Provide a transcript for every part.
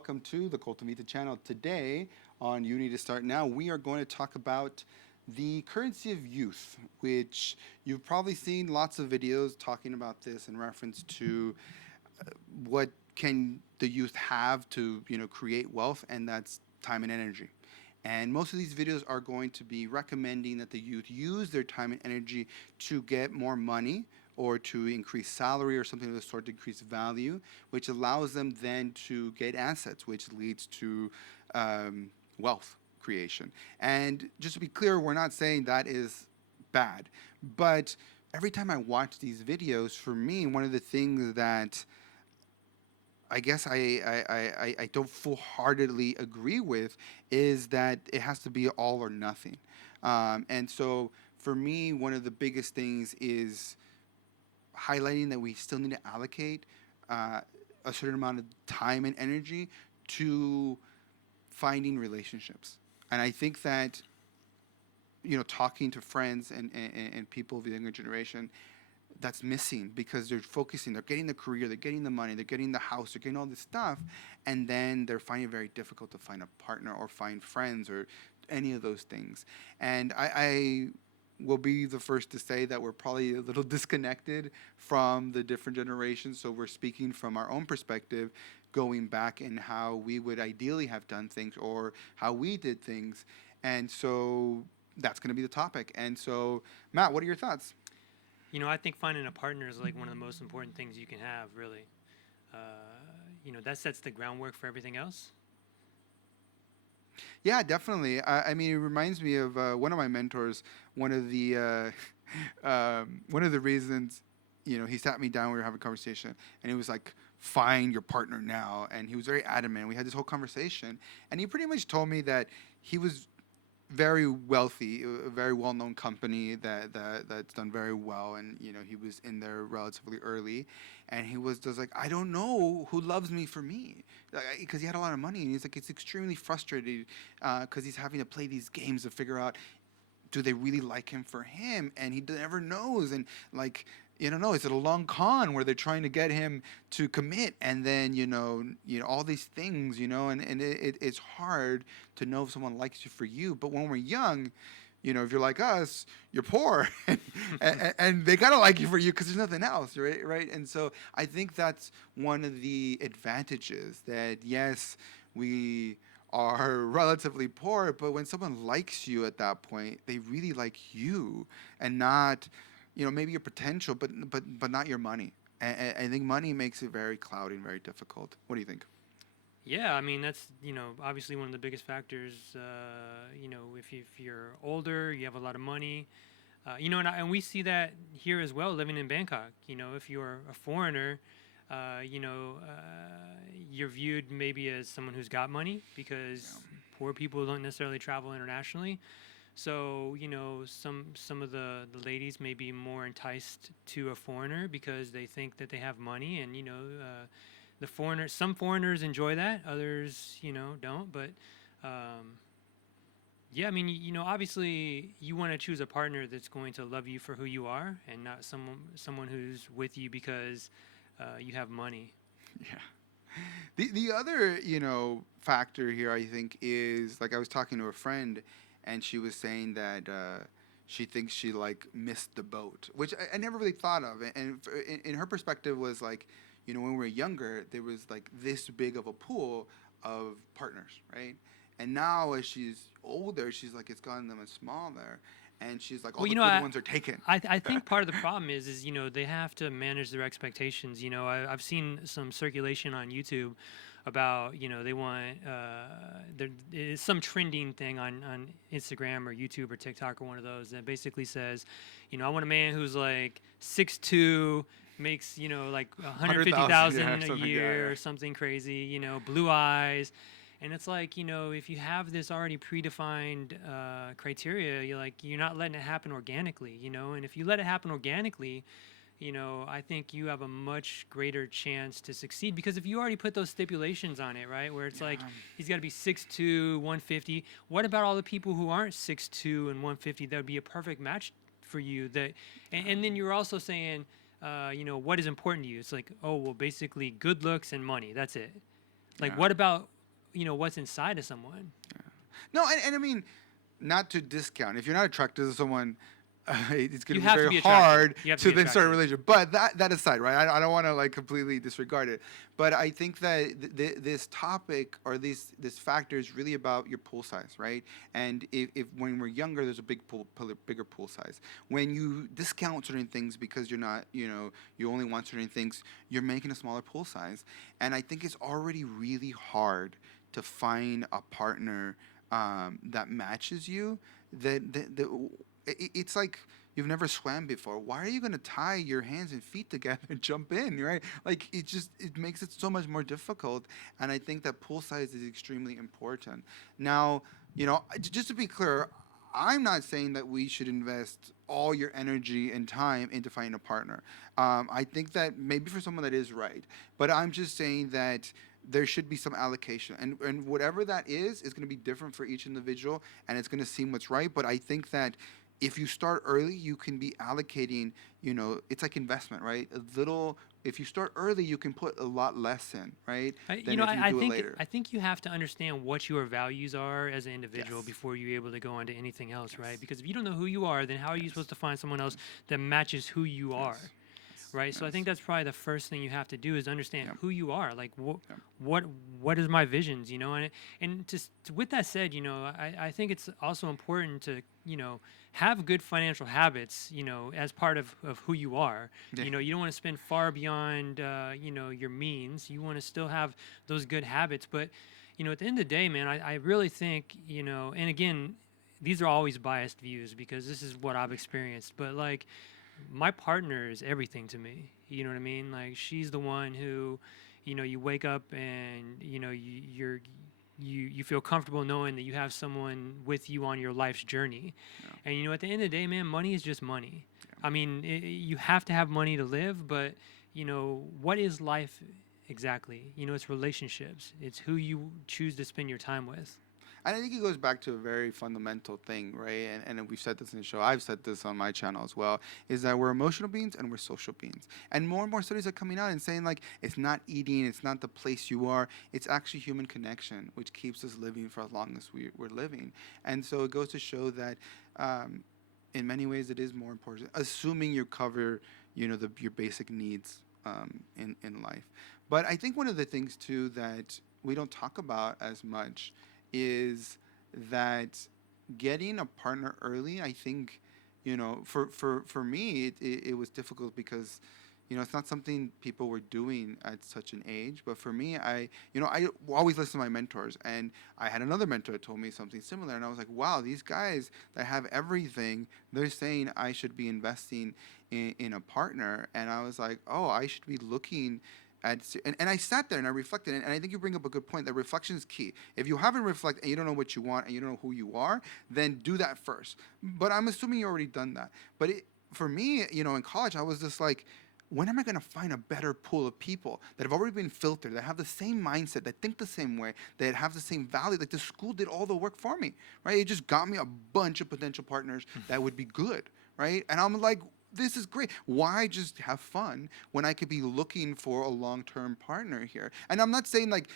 welcome to the Cultivita channel. Today on You Need to Start Now, we are going to talk about the currency of youth, which you've probably seen lots of videos talking about this in reference to what can the youth have to create wealth, and that's time and energy. And most of these videos are going to be recommending that the youth use their time and energy to get more money or to increase salary or something of the sort to increase value, which allows them then to get assets, which leads to wealth creation. And just to be clear, we're not saying that is bad, but every time I watch these videos, for me, one of the things that I guess I don't full-heartedly agree with is that it has to be all or nothing. And so for me, one of the biggest things is highlighting that we still need to allocate a certain amount of time and energy to finding relationships. And I think that, talking to friends and people of the younger generation, that's missing because they're focusing, they're getting the career, they're getting the money, they're getting the house, they're getting all this stuff, and then they're finding it very difficult to find a partner or find friends or any of those things. And I will be the first to say that we're probably a little disconnected from the different generations, so we're speaking from our own perspective, going back and how we would ideally have done things or how we did things. And so that's going to be the topic. And so, Matt, what are your thoughts? I think finding a partner is like one of the most important things you can have, really. Uh, that sets the groundwork for everything else. Yeah, definitely. I mean, it reminds me of one of my mentors. One of the one of the reasons, he sat me down. We were having a conversation, and he was like, "Find your partner now." And he was very adamant. We had this whole conversation, and he pretty much told me that he was very wealthy, a very well-known company that's done very well, and he was in there relatively early, and he was just like, I don't know who loves me for me, because he had a lot of money, and he's like, it's extremely frustrated because he's having to play these games to figure out, do they really like him for him, and he never knows, and like, you don't know, is it a long con where they're trying to get him to commit, and then all these things, and it's hard to know if someone likes you for you. But when we're young, if you're like us, you're poor, and they gotta like you for you because there's nothing else, right? And so I think that's one of the advantages, that yes, we are relatively poor, but when someone likes you at that point, they really like you, and not maybe your potential, but not your money. And I think money makes it very cloudy and very difficult. What do you think? Yeah, I mean that's obviously one of the biggest factors. If you're older, you have a lot of money. And we see that here as well, living in Bangkok. If you're a foreigner, you're viewed maybe as someone who's got money because poor people don't necessarily travel internationally. So some of the ladies may be more enticed to a foreigner because they think that they have money, and some foreigners enjoy that, others don't. But yeah, I mean obviously you want to choose a partner that's going to love you for who you are, and not someone who's with you because you have money. Yeah. The other, factor here, I think, is like I was talking to a friend, and she was saying that she thinks she like missed the boat, which I never really thought of. And in her perspective was like, when we were younger, there was like this big of a pool of partners, right? And now as she's older, she's like, it's gotten them smaller, and she's like, all Well, the good ones are taken. I think part of the problem is they have to manage their expectations. I've seen some circulation on YouTube about they want there is some trending thing on Instagram or YouTube or TikTok or one of those that basically says, I want a man who's like 6'2", makes like 100,000, yeah, 150,000 a something, year yeah, or something crazy, blue eyes. And it's like, if you have this already predefined criteria, you're not letting it happen organically, and if you let it happen organically, I think you have a much greater chance to succeed, because if you already put those stipulations on it, right, where it's like yeah. he's got to be 6'2", 150, what about all the people who aren't 6'2" and 150 that would be a perfect match for you? And then you're also saying, what is important to you? It's like, oh, well, basically good looks and money. That's it. Like, Yeah. what about, what's inside of someone? No, and I mean, not to discount. If you're not attracted to someone, it's going You to be have to very be attracted. hard You have to to be then start a attracted. relationship. But that aside, right? I don't want to like completely disregard it. But I think that this topic or this factor is really about your pool size, right? And if when we're younger, there's a bigger pool size. When you discount certain things because you're not, you only want certain things, you're making a smaller pool size. And I think it's already really hard to find a partner that matches you. It's like you've never swam before. Why are you going to tie your hands and feet together and jump in, right? Like it makes it so much more difficult. And I think that pool size is extremely important. Now, just to be clear, I'm not saying that we should invest all your energy and time into finding a partner. I think that maybe for someone that is right, but I'm just saying that there should be some allocation, and whatever that is going to be different for each individual, and it's going to seem what's right. But I think that if you start early, you can be allocating. It's like investment, right? A little. If you start early, you can put a lot less in, right? Than if you do it later. I think you have to understand what your values are as an individual Yes. before you're able to go on to anything else, right? Yes. Because if you don't know who you are, then how are you Yes. supposed to find someone else that matches who you are? Yes. Right. So I think Yes. that's probably the first thing you have to do is understand Yep. who you are. Like Yep. what is my visions, and just with that said, I think it's also important to, have good financial habits, as part of who you are. Yeah. You don't want to spend far beyond, your means. You want to still have those good habits. But, at the end of the day, man, I really think, and again, these are always biased views because this is what I've experienced. But like, my partner is everything to me. You know what I mean? Like she's the one who, you wake up and you feel comfortable knowing that you have someone with you on your life's journey. Yeah. And at the end of the day, man, money is just money. I mean, you have to have money to live, but what is life exactly? It's relationships. It's who you choose to spend your time with. And I think it goes back to a very fundamental thing, right? And we've said this in the show. I've said this on my channel as well. Is that we're emotional beings and we're social beings. And more studies are coming out and saying like it's not eating, it's not the place you are. It's actually human connection, which keeps us living for as long as we're living. And so it goes to show that in many ways it is more important, assuming you cover your basic needs in life. But I think one of the things too that we don't talk about as much is that getting a partner early, I think, for me, it was difficult because, it's not something people were doing at such an age. But for me, I always listen to my mentors. And I had another mentor that told me something similar. And I was like, wow, these guys that have everything, they're saying I should be investing in a partner. And I was like, oh, I should be looking and I sat there and I reflected, and I think you bring up a good point that reflection is key. If you haven't reflected and you don't know what you want and you don't know who you are, then do that first. But I'm assuming you already done that. But for me, in college, I was just like, when am I going to find a better pool of people that have already been filtered, that have the same mindset, that think the same way, that have the same value? Like the school did all the work for me, right? It just got me a bunch of potential partners that would be good, right? And I'm like, this is great. Why just have fun when I could be looking for a long-term partner here? And I'm not saying like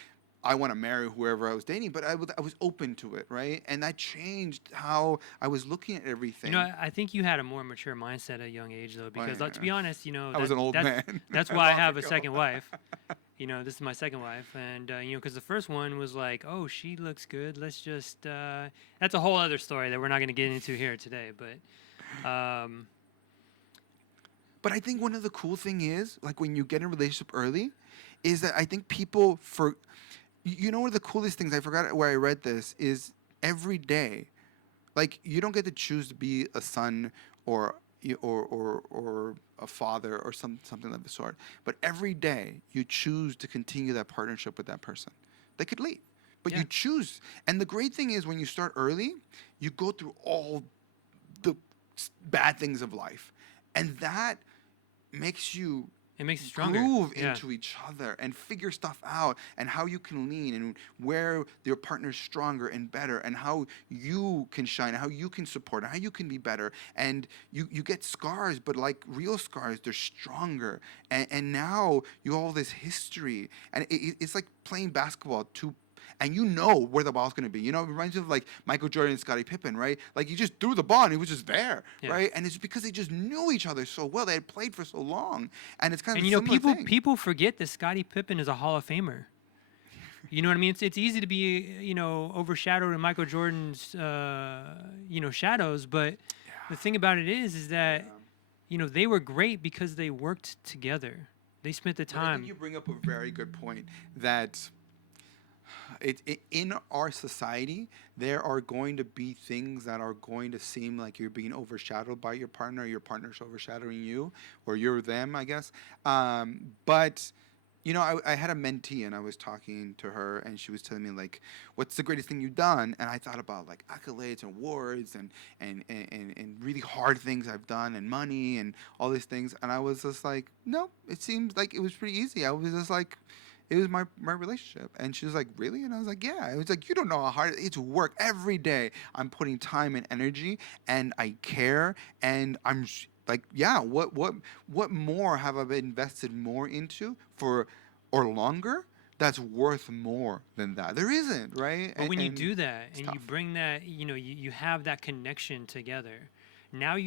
I want to marry whoever I was dating, but I was open to it, right? And that changed how I was looking at everything. I think you had a more mature mindset at a young age, though, because to be honest, I was an old man. That's why I have a second wife. This is my second wife, and because the first one was like, oh, she looks good. Let's just. That's a whole other story that we're not going to get into here today, but. But I think one of the cool thing is, like when you get in a relationship early, is that I think people one of the coolest things, I forgot where I read this, is every day, like you don't get to choose to be a son or a father or something of the sort, but every day you choose to continue that partnership with that person. They could leave, but you choose. And the great thing is when you start early, you go through all the bad things of life, and that makes you It makes it stronger. groove Yeah. into each other and figure stuff out, and how you can lean, and where your partner's stronger and better, and how you can shine, how you can support, and how you can be better. And you get scars, but like real scars, they're stronger. And now you have all this history, and it's like playing basketball two, and you know where the ball's going to be. You know, it reminds me of like Michael Jordan and Scottie Pippen, right? Like you just threw the ball and it was just there, Yeah. right? And it's because they just knew each other so well. They had played for so long, and it's kind of And a similar thing. people forget that Scottie Pippen is a Hall of Famer. You know what I mean? It's easy to be overshadowed in Michael Jordan's shadows, but the thing about it is that they were great because they worked together. They spent the But I think time. you bring up a very good point that in our society, there are going to be things that are going to seem like you're being overshadowed by your partner, or your partner's overshadowing you, or you're them, I guess. But I had a mentee, and I was talking to her, and she was telling me like, "What's the greatest thing you've done?" And I thought about like accolades and awards and really hard things I've done, and money and all these things. And I was just like, "No, it seems like it was pretty easy." I was just like, it was my relationship. And she was like, "Really?" And I was like, "Yeah." It was like, "You don't know how hard it's work every day. I'm putting time and energy, and I care, and like, yeah, what more have I invested more into for or longer that's worth more than that? There isn't, right?" But when you And do that it's and you tough. bring that, you have that connection together. Now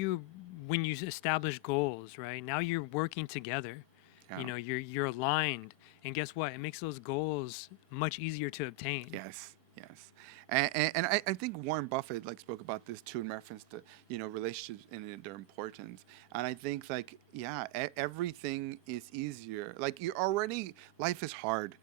when you establish goals, right? Now you're working together. Yeah. You're aligned, and guess what? It makes those goals much easier to obtain. Yes, yes. And I think Warren Buffett like spoke about this too in reference to relationships and their importance. And I think like, yeah, everything is easier. Like, you already, life is hard.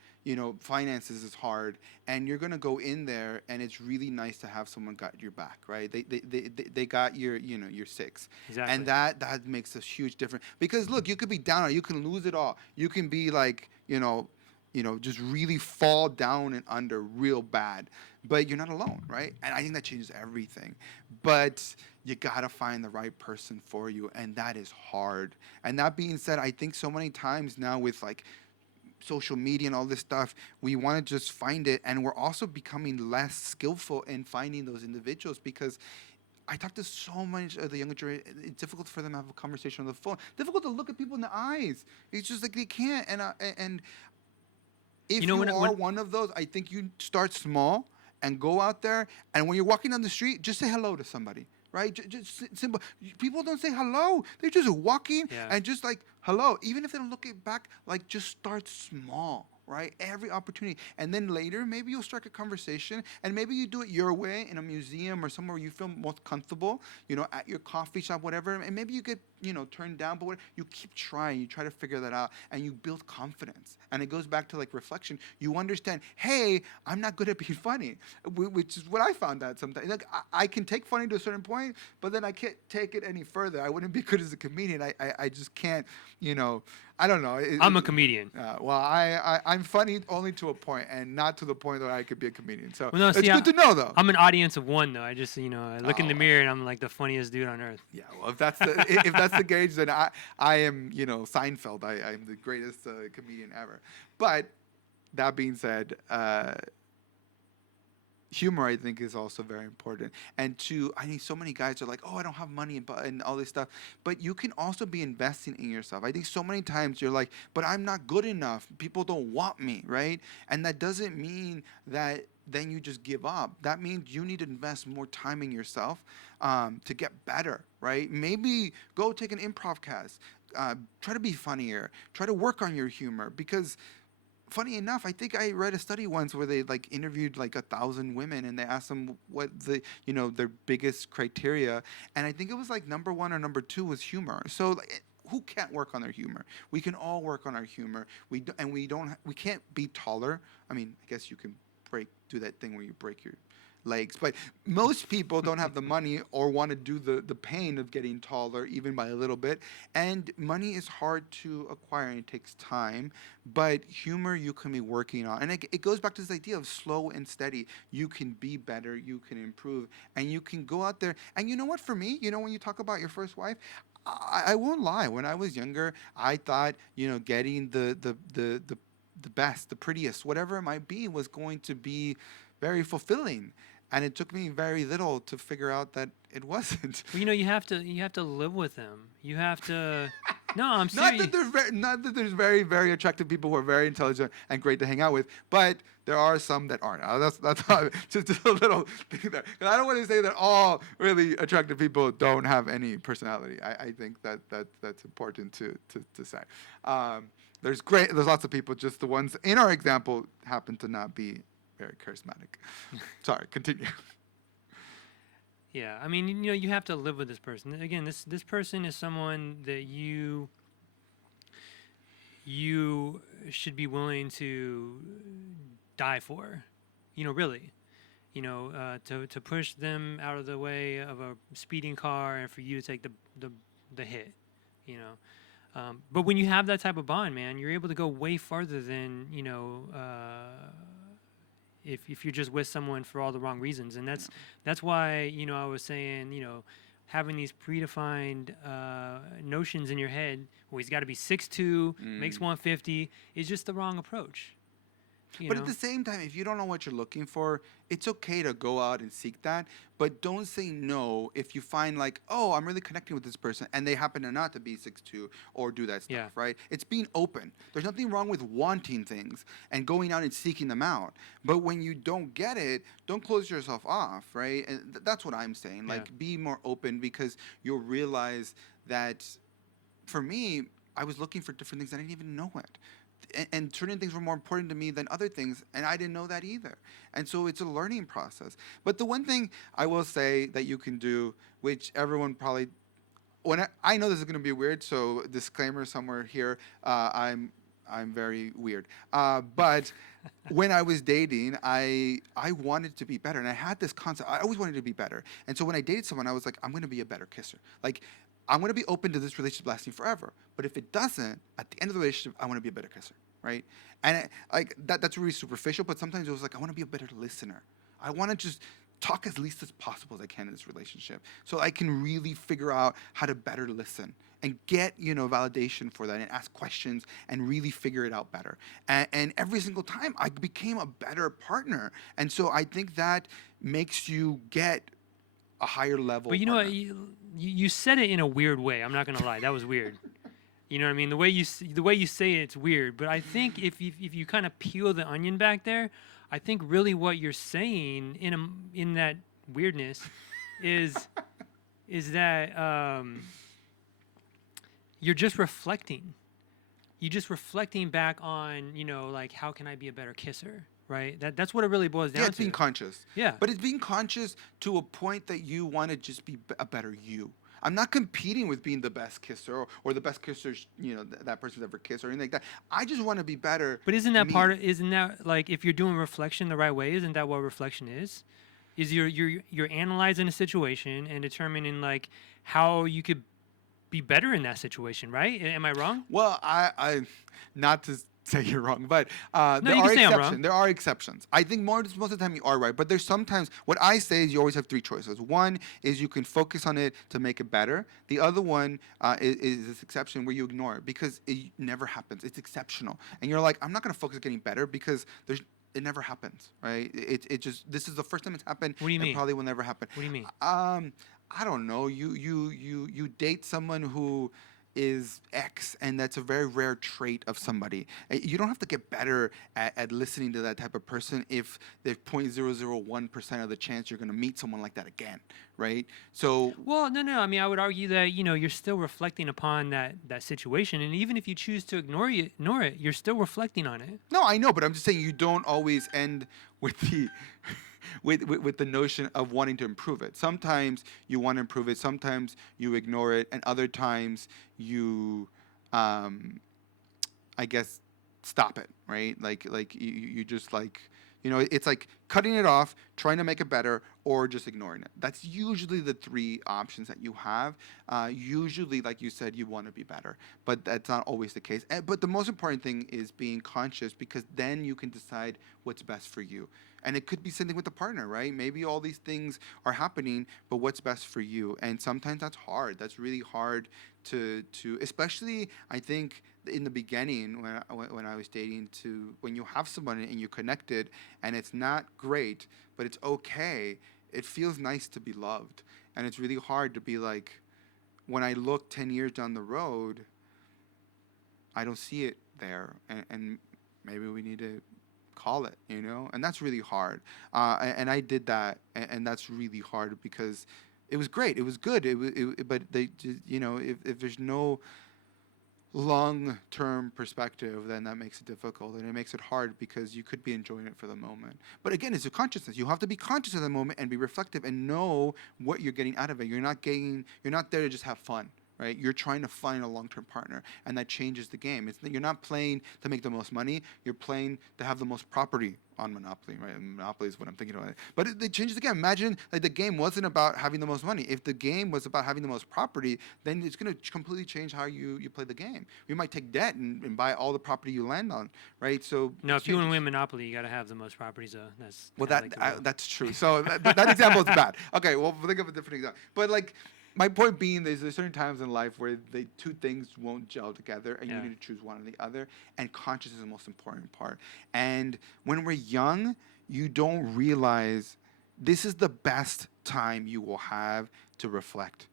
Finances is hard, and you're gonna go in there, and it's really nice to have someone got your back, right? They got your six, Exactly. and that makes a huge difference. Because look, you could be down, or you can lose it all. You can be like just really fall down and under real bad, but you're not alone, right? And I think that changes everything. But you gotta find the right person for you, and that is hard. And that being said, I think so many times now with like social media and all this stuff, we want to just find it, and we're also becoming less skillful in finding those individuals because I talk to so much of the younger generation. It's difficult for them to have a conversation on the phone. Difficult to look at people in the eyes. It's just like they can't. And if you When are one of those, I think you start small and go out there. And when you're walking down the street, just say hello to somebody, right? Just simple. People don't say hello. They're just walking Yeah. and just like hello. Even if they don't look it back, like just start small. Right, every opportunity, and then later maybe you'll strike a conversation, and maybe you do it your way in a museum or somewhere you feel most comfortable, at your coffee shop, whatever, and maybe you get turned down, but you keep trying, you try to figure that out, and you build confidence. And it goes back to like reflection. You understand, hey, I'm not good at being funny, which is what I found out sometimes. Like I can take funny to a certain point, but then I can't take it any further. I wouldn't be good as a comedian. I just can't, I don't know. I'm a comedian. Well, I'm funny only to a point, and not to the point that I could be a comedian. So Well, no, it's see, good to know, though. I'm an audience of one, though. I just, I look in the Oh. mirror and I'm like the funniest dude on earth. Yeah, well, if that's the gauge, then I am Seinfeld. I am the greatest comedian ever. But that being said, humor, I think, is also very important. And I think so many guys are like, "Oh, I don't have money," and all this stuff. But you can also be investing in yourself. I think so many times you're like, "But I'm not good enough. People don't want me," right? And that doesn't mean that then you just give up. That means you need to invest more time in yourself to get better, right? Maybe go take an improv class. Try to be funnier. Try to work on your humor, because funny enough, I think I read a study once where they like interviewed like 1,000 women, and they asked them what their biggest criteria, and I think it was like number one or number two was humor. So like, who can't work on their humor? We can all work on our humor. We can't be taller. I mean, I guess you can do that thing where you break your legs, but most people don't have the money or want to do the pain of getting taller even by a little bit. And money is hard to acquire, and it takes time, but humor you can be working on. And it goes back to this idea of slow and steady. You can be better, you can improve, and you can go out there. And you know what, for me, when you talk about your first wife, I won't lie. When I was younger, I thought, getting the best, the prettiest, whatever it might be, was going to be very fulfilling. And it took me very little to figure out that it wasn't. Well, you have to live with them. You have to. No, I'm Not serious. that there's very very attractive people who are very intelligent and great to hang out with, but there are some that aren't. That's all, just a little thing there. 'Cause I don't want to say that all really attractive people don't have any personality. I think that's important to say. There's lots of people. Just the ones in our example happen to not be very charismatic. Sorry, continue. Yeah, I mean, you have to live with this person. Again, this person is someone that you should be willing to die for. Really. To push them out of the way of a speeding car and for you to take the hit. You know. But when you have that type of bond, man, you're able to go way farther than if you're just with someone for all the wrong reasons. And that's why I was saying having these predefined notions in your head. Well, he's got to be 6'2", makes 150 is just the wrong approach. But at the same time, if you don't know what you're looking for, it's okay to go out and seek that. But don't say no if you find like, oh, I'm really connecting with this person and they happen to not to be 6'2" or do that stuff, Yeah. right? It's being open. There's nothing wrong with wanting things and going out and seeking them out. But when you don't get it, don't close yourself off, right? And that's what I'm saying. Yeah. Like, be more open because you'll realize that for me, I was looking for different things. I didn't even know it. And certain things were more important to me than other things, and I didn't know that either. And so it's a learning process. But the one thing I will say that you can do, which everyone probably, when I know this is going to be weird, so disclaimer somewhere here, I'm very weird. But when I was dating, I wanted to be better, and I had this concept. I always wanted to be better, and so when I dated someone, I was like, I'm going to be a better kisser. Like, I'm going to be open to this relationship lasting forever. But if it doesn't, at the end of the relationship, I want to be a better kisser, right? And that's really superficial, but sometimes it was like, I want to be a better listener. I want to just talk as least as possible as I can in this relationship so I can really figure out how to better listen and get, validation for that and ask questions and really figure it out better. And every single time I became a better partner. And so I think that makes you get a higher level. But you know what? partner. You said it in a weird way. I'm not gonna lie. That was weird. You know what I mean? The way you say it's weird. But I think if you kind of peel the onion back there, I think really what you're saying in that weirdness is that you're just reflecting. You're just reflecting back on like how can I be a better kisser, right? That's what it really boils down Yeah, it's to. being conscious. Yeah. But it's being conscious to a point that you want to just be a better you. I'm not competing with being the best kisser or the best kisser, that person's ever kissed or anything like that. I just want to be better. But isn't that me. isn't that like if you're doing reflection the right way, isn't that what reflection is? Is you're analyzing a situation and determining like how you could be better in that situation, right? Am I wrong? Well, I not to say you're wrong, but No, there you are can say I'm wrong. exceptions. There are exceptions. I think most of the time you are right, but there's sometimes what I say is you always have three choices. One is you can focus on it to make it better. The other one is this exception where you ignore it because it never happens. It's exceptional, and you're like, I'm not going to focus on getting better because it never happens, right? It just this is the first time it's happened. What do you and mean? probably will never happen. What do you mean? I don't know. You date someone who is X, and that's a very rare trait of somebody. You don't have to get better at listening to that type of person if there's 0.001% of the chance you're going to meet someone like that again, right? So Well, no. I mean, I would argue that you're still reflecting upon that situation, and even if you choose to ignore it, you're still reflecting on it. no, I know, but I'm just saying you don't always end with the with the notion of wanting to improve it. Sometimes you want to improve it, sometimes you ignore it, and other times you, I guess, stop it, right? Like you just like, it's like cutting it off, trying to make it better, or just ignoring it. That's usually the three options that you have. Usually, like you said, you want to be better, but that's not always the case. But the most important thing is being conscious, because then you can decide what's best for you. And it could be something with the partner, right? Maybe all these things are happening, but what's best for you? And sometimes that's hard. That's really hard to especially, I think, in the beginning when I was dating, to when you have someone and you're connected and it's not great, but it's okay. It feels nice to be loved. And it's really hard to be like, when I look 10 years down the road, I don't see it there. And maybe we need to call it, And that's really hard. And I did that. And that's really hard, because it was great. It was good. But they, if there's no long-term perspective, then that makes it difficult, and it makes it hard, because you could be enjoying it for the moment. But again, it's a consciousness. You have to be conscious of the moment and be reflective and know what you're getting out of it. You're not there to just have fun, right? You're trying to find a long-term partner, and that changes the game. You're not playing to make the most money. You're playing to have the most property on Monopoly, right? And Monopoly is what I'm thinking about. But it changes the game. Imagine like the game wasn't about having the most money. If the game was about having the most property, then it's going to completely change how you play the game. You might take debt and buy all the property you land on, right? So No, if you want to win Monopoly, you got to have the most properties, though. That's well, kinda like the rule. that's true. So that example is bad. Okay, well, think of a different example. But like, my point being, there's certain times in life where the two things won't gel together, and you need to choose one or the other. And conscious is the most important part. And when we're young, you don't realize this is the best time you will have to reflect.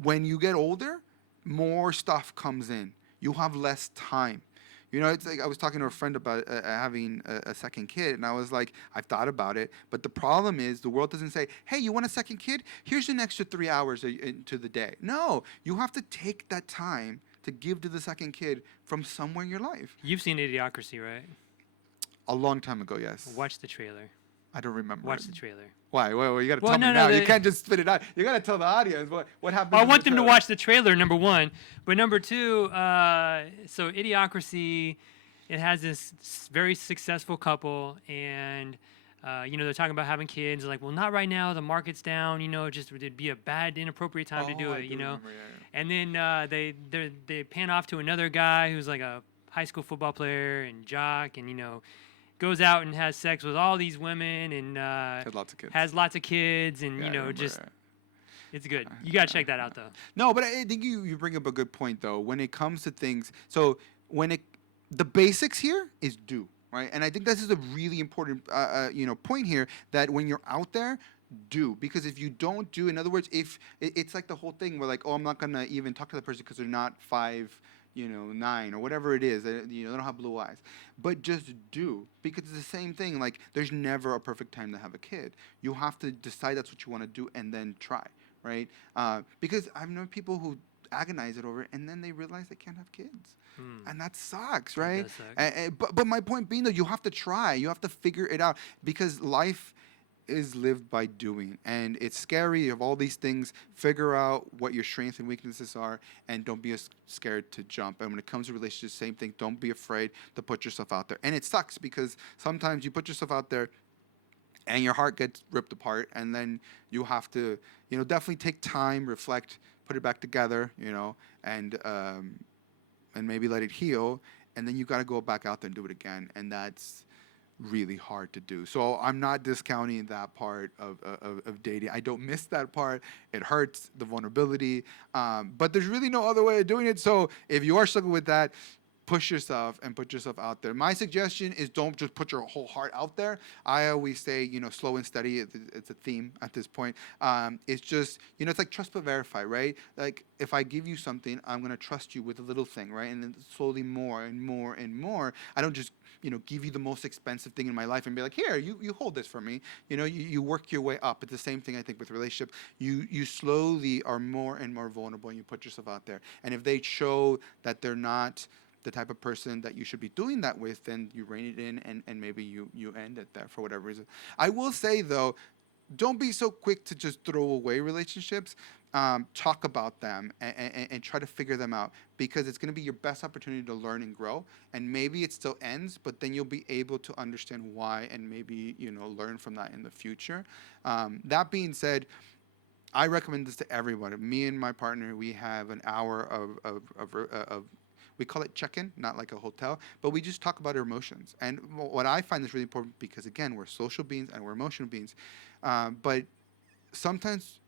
When you get older, more stuff comes in. You have less time. It's like I was talking to a friend about having a second kid, and I was like, I've thought about it, but the problem is the world doesn't say, hey, you want a second kid? Here's an extra 3 hours into the day. No, you have to take that time to give to the second kid from somewhere in your life. You've seen Idiocracy, right? A long time ago, yes. Watch the trailer. I don't remember. Watch the trailer. Why? Well, you got to tell me now. You can't just spit it out. You got to tell the audience what happened. I want them to watch the trailer, number one. But number two, so Idiocracy, it has this very successful couple, and they're talking about having kids. Like, well, not right now. The market's down. Just it'd be a bad, inappropriate time to do it. Remember, yeah. And then they pan off to another guy who's like a high school football player and jock, and goes out and has sex with all these women, and has lots of kids, and it's good. You gotta check that out, though. No, but I think you bring up a good point, though, when it comes to things. So the basics here is do, right? And I think this is a really important point here, that when you're out there, do. Because if you don't do, in other words, if it's like the whole thing where like, oh, I'm not gonna even talk to the person because they're not 5'9" or whatever it is. They don't have blue eyes. But just do, because it's the same thing. Like, there's never a perfect time to have a kid. You have to decide that's what you want to do and then try, right? Because I've known people who agonize it over it, and then they realize they can't have kids. And that sucks, right? That does suck. But my point being, though, you have to try. You have to figure it out, because life is lived by doing, and it's scary. You have all these things. Figure out what your strengths and weaknesses are, and don't be scared to jump. And when it comes to relationships, same thing. Don't be afraid to put yourself out there. And it sucks, because sometimes you put yourself out there and your heart gets ripped apart, and then you have to definitely take time, reflect, put it back together, and maybe let it heal, and then you got to go back out there and do it again. And that's really hard to do. So I'm not discounting that part of dating. I don't miss that part. It hurts, the vulnerability, but there's really no other way of doing it. So if you are struggling with that, push yourself and put yourself out there. My suggestion is don't just put your whole heart out there. I always say, slow and steady. It's a theme at this point. It's just, it's like trust but verify, right? Like, if I give you something, I'm going to trust you with a little thing, right? And then slowly more and more and more. I don't just, give you the most expensive thing in my life and be like, here, you hold this for me. You work your way up. It's the same thing, I think, with relationship. You slowly are more and more vulnerable, and you put yourself out there. And if they show that they're not the type of person that you should be doing that with, then you rein it in, and maybe you end it there for whatever reason. I will say, though, don't be so quick to just throw away relationships, talk about them and try to figure them out, because it's going to be your best opportunity to learn and grow. And maybe it still ends, but then you'll be able to understand why and maybe, learn from that in the future. That being said, I recommend this to everybody. Me and my partner, we have an hour of we call it check-in, not like a hotel, but we just talk about our emotions. And what I find is really important, because again, we're social beings and we're emotional beings, but sometimes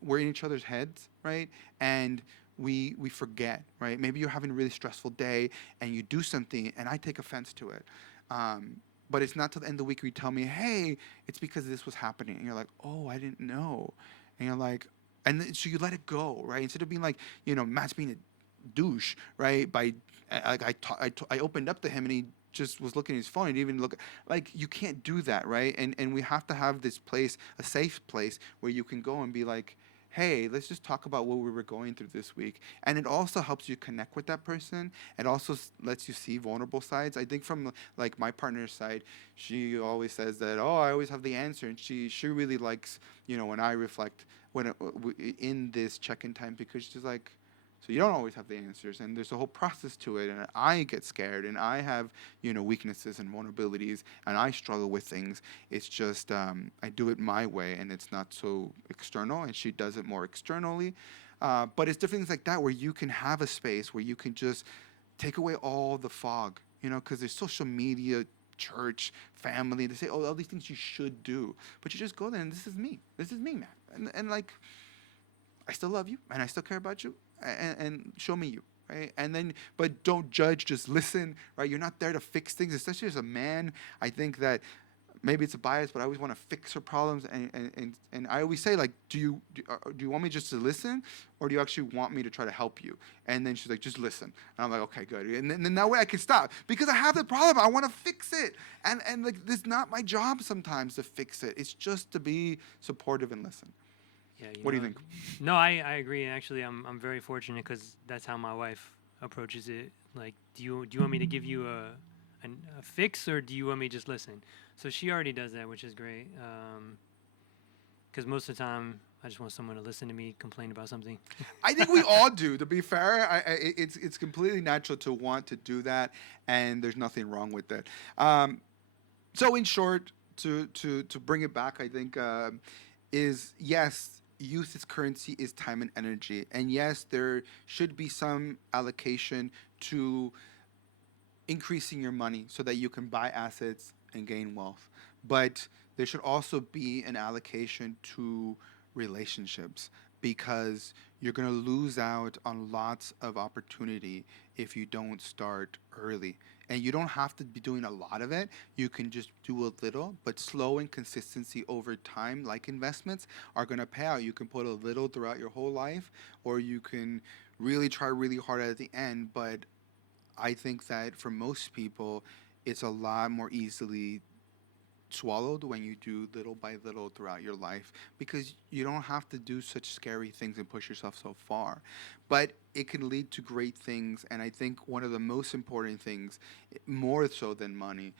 we're in each other's heads, right? And we forget, right? Maybe you're having a really stressful day and you do something and I take offense to it. But it's not till the end of the week where you tell me, hey, it's because this was happening. And you're like, oh, I didn't know. And you're like, so you let it go, right? Instead of being like, Matt's being a douche, right? I opened up to him and he just was looking at his phone. He didn't even look. Like, you can't do that, right? And we have to have this place, a safe place, where you can go and be like, hey, let's just talk about what we were going through this week. And it also helps you connect with that person. It also lets you see vulnerable sides. I think from like my partner's side, she always says that, oh, I always have the answer. And she really likes, when I reflect in this check-in time, because she's like, so you don't always have the answers, and there's a whole process to it. And I get scared, and I have, weaknesses and vulnerabilities, and I struggle with things. It's just I do it my way, and it's not so external. And she does it more externally. But it's different things like that where you can have a space where you can just take away all the fog, because there's social media, church, family. They say, oh, all these things you should do, but you just go there and this is me. This is me, man. And like, I still love you and I still care about you, and show me you, right? And then, but don't judge, just listen, right? You're not there to fix things, especially as a man. I think that maybe it's a bias, but I always want to fix her problems, and I always say, like, do you want me just to listen, or do you actually want me to try to help you? And then she's like, just listen. And I'm like, okay, good. And then that way I can stop, because I have the problem. I want to fix it, and like, this is not my job sometimes to fix it. It's just to be supportive and listen. Yeah, What do you think? No, I agree. Actually, I'm very fortunate because that's how my wife approaches it. Like, do you want me to give you a fix, or do you want me to just listen? So she already does that, which is great. Because most of the time, I just want someone to listen to me complain about something. I think we all do. To be fair, it's completely natural to want to do that, and there's nothing wrong with it. So in short, to bring it back, I think is, yes, youth's currency is time and energy, and yes, there should be some allocation to increasing your money so that you can buy assets and gain wealth. But there should also be an allocation to relationships, because you're going to lose out on lots of opportunity if you don't start early. And you don't have to be doing a lot of it. You can just do a little, but slow and consistency over time, like investments, are going to pay out. You can put a little throughout your whole life, or you can really try really hard at the end. But I think that for most people, it's a lot more easily swallowed when you do little by little throughout your life, because you don't have to do such scary things and push yourself so far. But it can lead to great things, and I think one of the most important things, more so than money,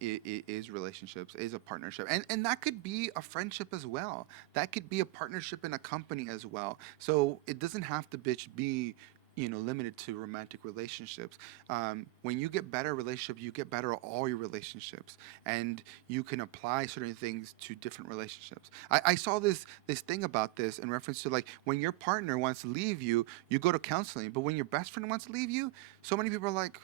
is relationships, is a partnership. And that could be a friendship as well. That could be a partnership in a company as well. So it doesn't have to be limited to romantic relationships. When you get better at relationships, you get better at all your relationships, and you can apply certain things to different relationships. I saw this thing about this in reference to, like, when your partner wants to leave you, you go to counseling, but when your best friend wants to leave you, so many people are like,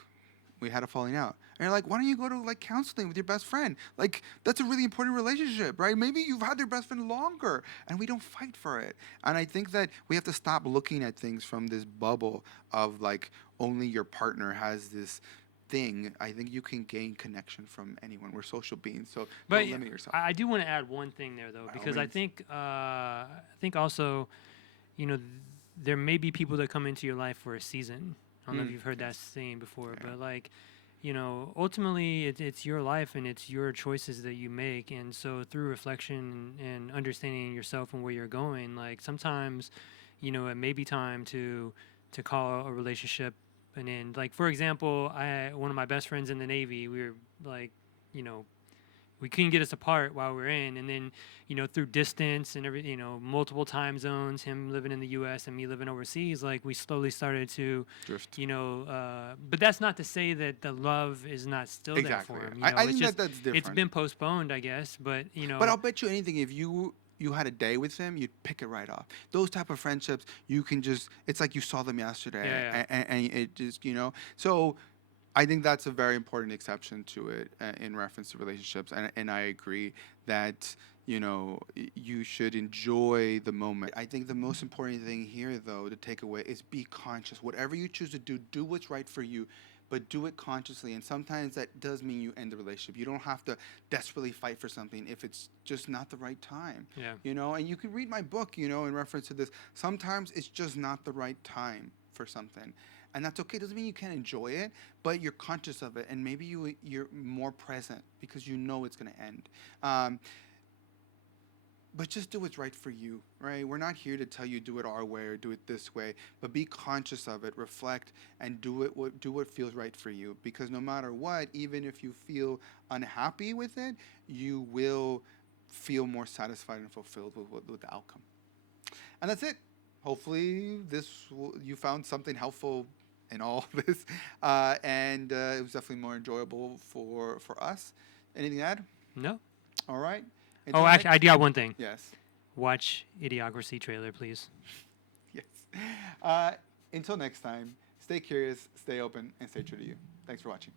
we had a falling out. And you're like, why don't you go to, like, counseling with your best friend? Like, that's a really important relationship, right? Maybe you've had your best friend longer, and we don't fight for it. And I think that we have to stop looking at things from this bubble of, like, only your partner has this thing. I think you can gain connection from anyone. We're social beings, so But don't limit yourself. I do want to add one thing there, though, By all because means. I think also, you know, there may be people that come into your life for a season. I don't know if you've heard that saying before, Yeah. but, like, ultimately it's your life and it's your choices that you make. And so through reflection and understanding yourself and where you're going, like, sometimes, it may be time to call a relationship an end. Like, for example, one of my best friends in the Navy, we were like, you know, we couldn't get us apart while we were in, and then through distance and multiple time zones, him living in the U.S. and me living overseas, like we slowly started to Drift. but that's not to say that the love is not still Exactly. there for him. I It's think just that's different. it's been postponed, I guess, but But I'll bet you anything, if you had a day with him, you'd pick it right off. Those type of friendships, you can just, it's like you saw them yesterday, Yeah, and it just, So I think that's a very important exception to it in reference to relationships, and I agree that you should enjoy the moment. I think the most important thing here, though, to take away is be conscious. Whatever you choose to do what's right for you, but do it consciously. And sometimes that does mean you end the relationship. You don't have to desperately fight for something if it's just not the right time. Yeah. And you can read my book, in reference to this. Sometimes it's just not the right time for something. And that's okay. Doesn't mean you can't enjoy it, but you're conscious of it, and maybe you're more present because you know it's going to end. But just do what's right for you, right? We're not here to tell you do it our way or do it this way, but be conscious of it, reflect, and do what feels right for you. Because no matter what, even if you feel unhappy with it, you will feel more satisfied and fulfilled with the outcome. And that's it. Hopefully, you found something helpful in all of this, and it was definitely more enjoyable for us. Anything to add? No. All right. Oh, actually, I do got one thing. Yes. Watch Idiocracy trailer, please. Yes. Until next time, stay curious, stay open, and stay true to you. Thanks for watching.